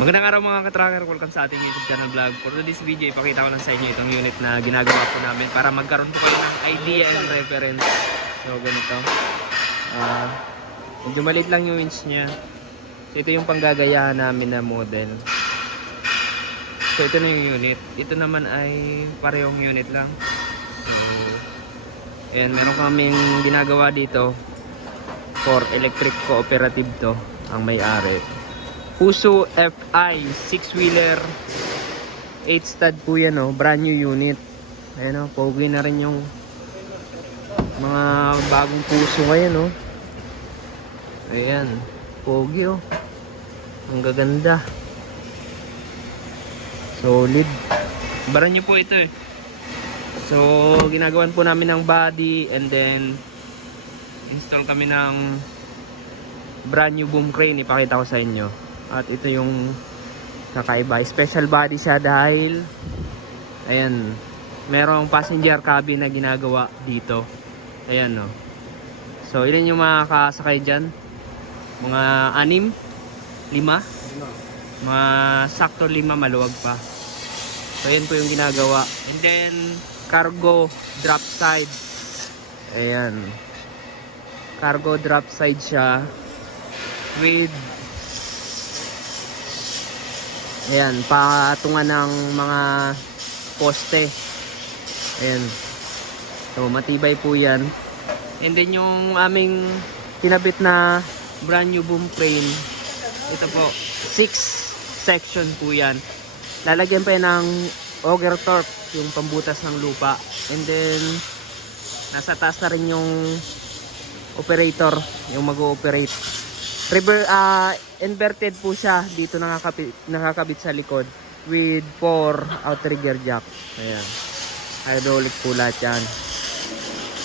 Magandang araw mga ka-tracker, welcome sa ating YouTube channel vlog. For this video, ipakita ko lang sa inyo itong unit na ginagawa po namin para magkaroon po kayo ng idea and reference. So ganito. Medyo maliit lang yung winch niya. So ito yung panggagayahan namin na model. So ito na yung unit. Ito naman ay parehong unit lang. So ayan, meron kaming ginagawa dito for electric cooperative to ang may-ari. Puso FI 6-wheeler 8 stud po yan, oh. Brand new unit. Ayan, oh, pogi na rin yung mga bagong puso ngayon, oh. Ayan, pogi, oh. Ang gaganda. Solid. Brand new po ito, eh. So ginagawan po namin ng body, and then install kami ng brand new boom crane. Ipakita ko sa inyo. At ito yung kakaiba. Special body siya dahil ayan, merong passenger cabin na ginagawa dito. Ayan, no. So ilan yung makakasakay dyan? Mga 6? 5? Mga sakto 5, maluwag pa. So ayan po yung ginagawa. And then cargo drop side. Ayan, cargo drop side siya with ayan, patungan ng mga poste. Ayan. So matibay po yan. And then yung aming kinabit na brand new boom frame, ito po, 6 section po yan. Lalagyan pa yan ng auger torque, yung pambutas ng lupa. And then nasa taas na rin yung operator, yung mag-ooperate. Inverted po siya dito, nakakabit sa likod with 4 outrigger jack. Ayan, hydraulic po lahat yan.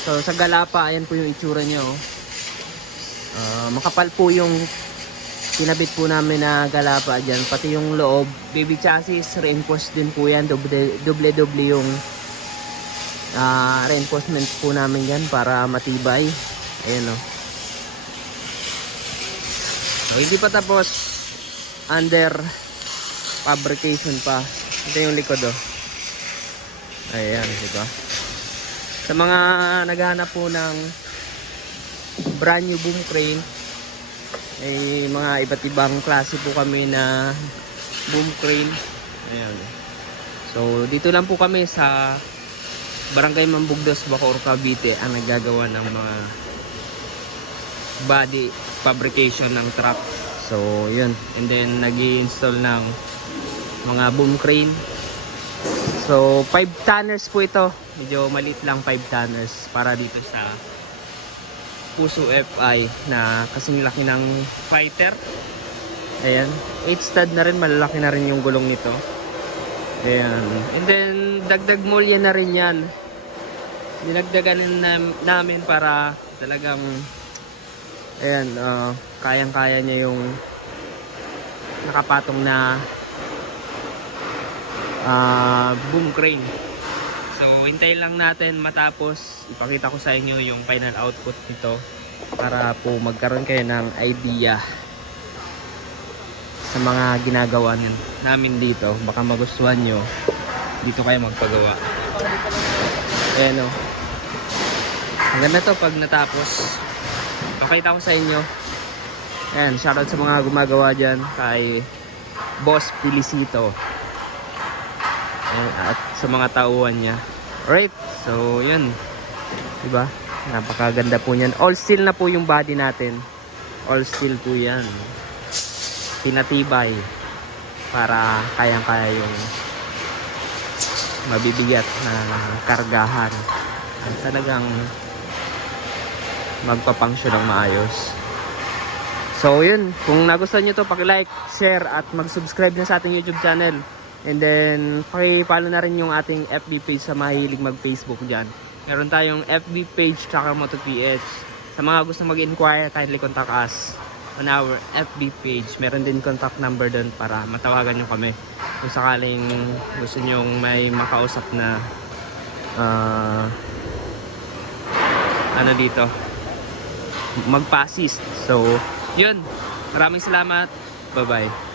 So sa Galapa, ayan po yung itsura niya, oh. Makapal po yung kinabit po namin na Galapa dyan, pati yung loob. Baby chassis, reinforced din po yan. Doble yung reinforcement po namin yan para matibay. Ayan, oh. So, hindi pa tapos, under fabrication pa. Ito yung likod, oh. Ayan, diba? Sa mga naghahanap po ng brand new boom crane, ay mga iba't ibang klase po kami na boom crane. Ayan. So dito lang po kami sa Barangay Mambugdos, Bacoor, Cavite ang naggagawa ng mga body fabrication ng truck. So yun, and then nag-i-install ng mga boom crane. So 5 tonners po ito. Medyo maliit lang, 5 tonners para dito sa Puso FI na kasing laki ng fighter. Ayan, 8 stud na rin, malalaki na rin yung gulong nito. Ayan, and then dagdag mulya na rin yan. Dinagdagan namin para talagang ayan, kayang-kaya niya yung nakapatong na boom crane. So hintayin lang natin matapos, ipakita ko sa inyo yung final output nito para po magkaroon kayo ng idea sa mga ginagawa namin dito. Baka magustuhan nyo, dito kayo magpagawa. Ayan, o. Ang ganda to pag natapos. Ipakita ko sa inyo. Ayan, shoutout sa mga gumagawa dyan kay Boss Felicito. Ayan, at sa mga tauhan niya. Alright, so yun, diba? Napakaganda po niyan. All steel na po yung body natin. All steel po yan. Pinatibay para kayang-kaya yung mabibigat na kargahan. At talagang magpapunction ng maayos. So yun, kung nagustuhan nyo to, paki-like, share at mag-subscribe na sa ating YouTube channel. And then paki-follow na rin yung ating FB page sa mahilig mag-Facebook dyan. Meron tayong FB page tsaka Moto-PH. Sa mga gusto mag-inquire, kindly contact us on our FB page. Meron din contact number doon para matawagan nyo kami kung sakaling gusto nyo may makausap na ano dito, magpa-assist. So yun, maraming salamat. Bye bye.